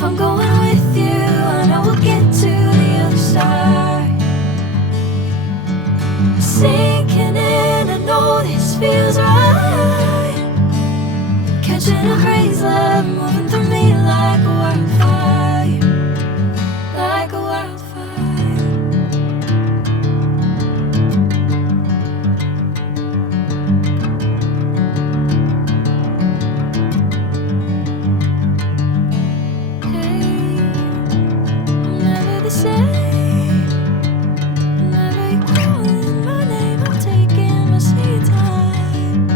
If I'm going with you, I know we'll get to the other side. Sinking in, I know this feels right. Catching a crazy love, moving through me like a wildfire, like a wildfire. Hey, I'm never the same. Whenever you're calling my name, I'm taking my sweet time.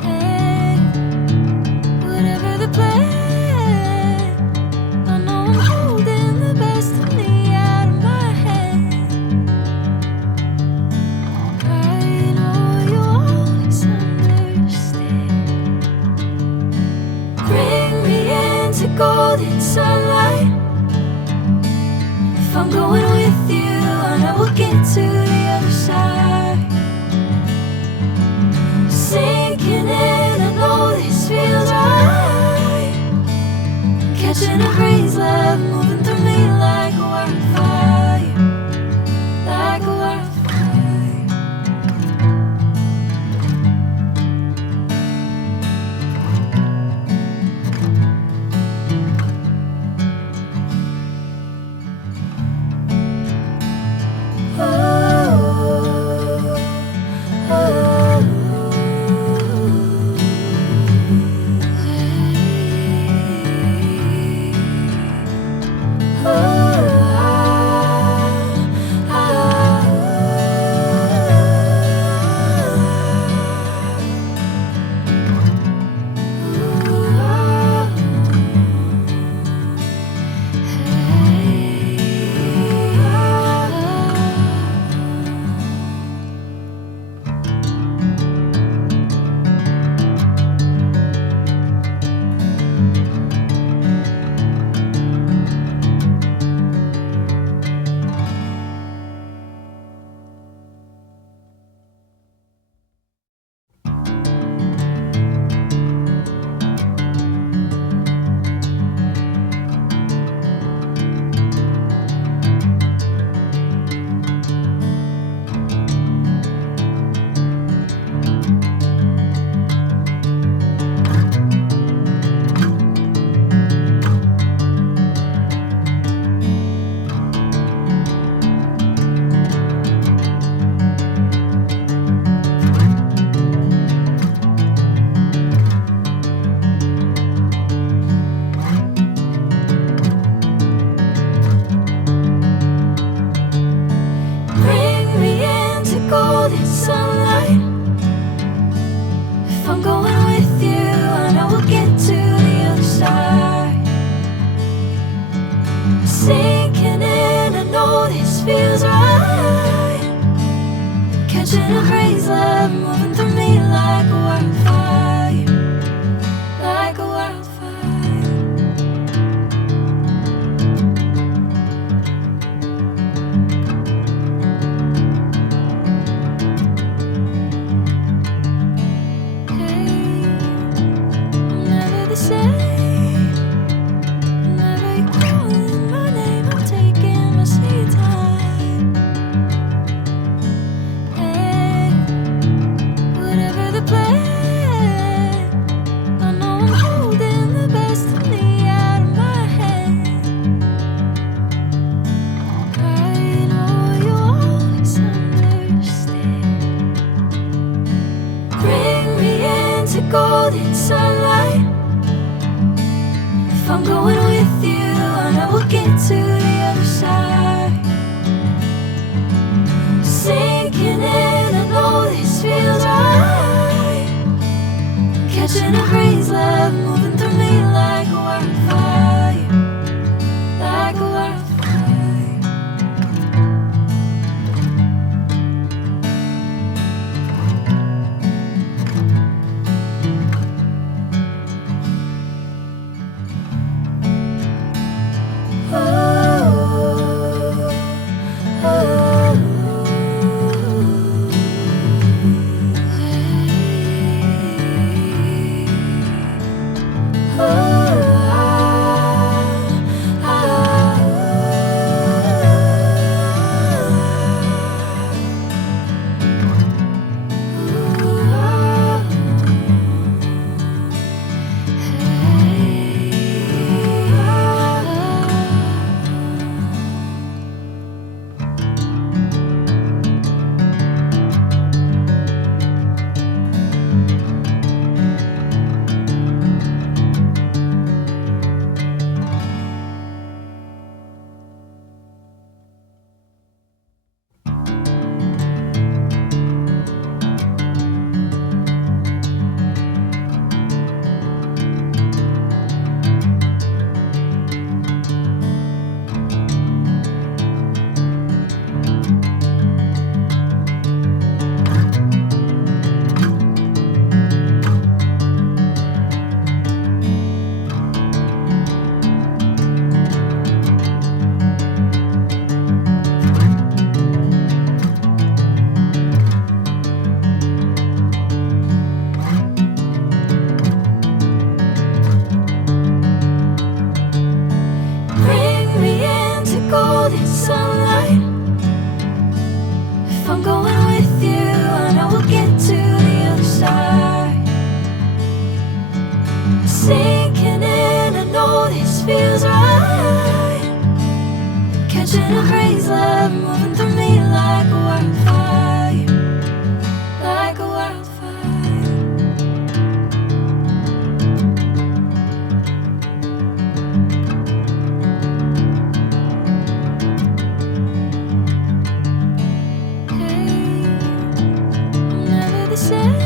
Hey, whatever the plan, I know I'm holding the best of me out of my hand. I know you'll always understand. Bring me into golden sunlight. If I'm going with you, I know we'll get to the other side. Sinking in, I know this feels right. Catching a crazy love, moving through me like a wildfire, like a wildfire. Bring me into golden sunlight. If I'm going with you, I know we'll get to the other side. Sinking in, I know this feels right. Catching a crazy love, moving through me like a wildfire, like a wildfire. Hey, I'm never the same. Whenever you're calling my name, I'm taking my sweet time. Hey, whatever the plan, I know I'm holding the best of me out of my hand. I know you'll always understand. Bring me into golden sunlight. If I'm going with you, I know we'll get to the other side. Sinking in, I know this feels right. Catching a crazy love, moving through me like a wildfire, like a wildfire. Sinking in, I know this feels right. Catching a breeze, love moving through me like a wildfire, like a wildfire. Hey, I'm never the same.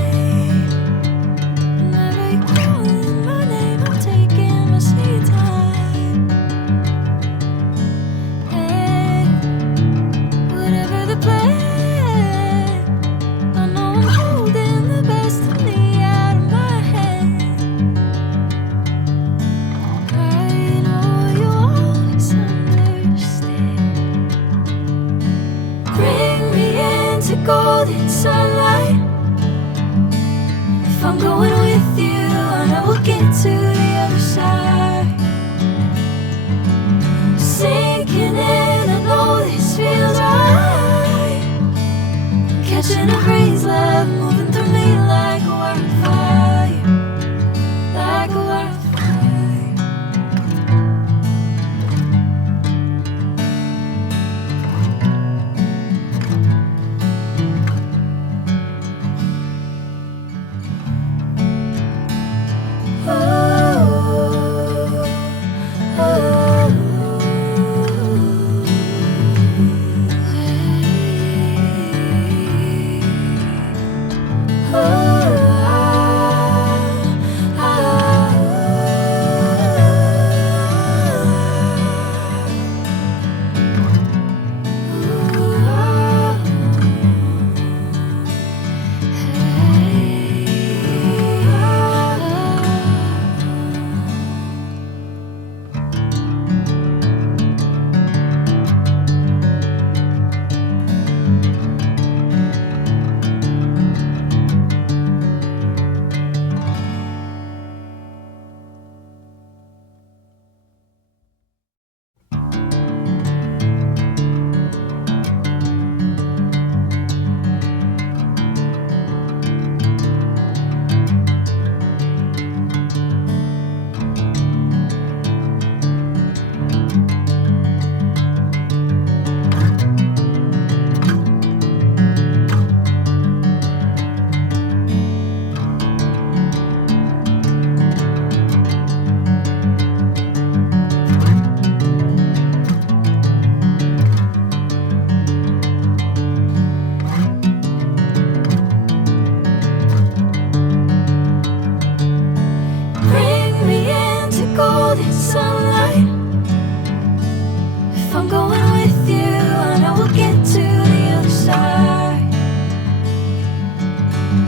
Golden sunlight. If I'm going with you, I know we'll get to the other side. Sinking in, I know this feels right. Catching a breeze, love moving through me like a wildfire, like a wildfire.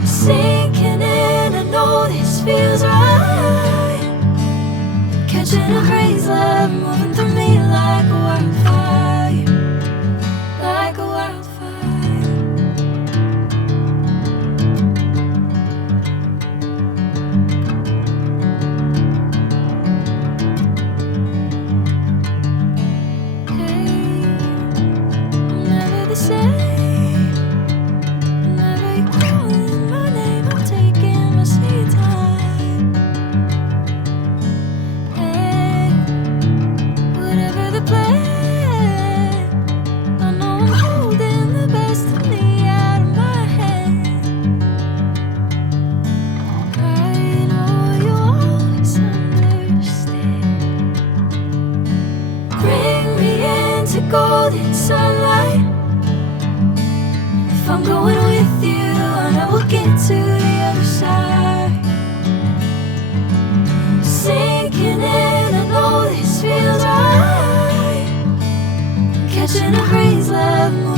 Sinking in, I know this feels right. Catching a breeze, love moving through me like a wildfire, like a wildfire. Hey, I'm never the same. Golden sunlight. If I'm going with you, I know we'll get to the other side. Sinking in, I know this feels right. Catching a breeze, love.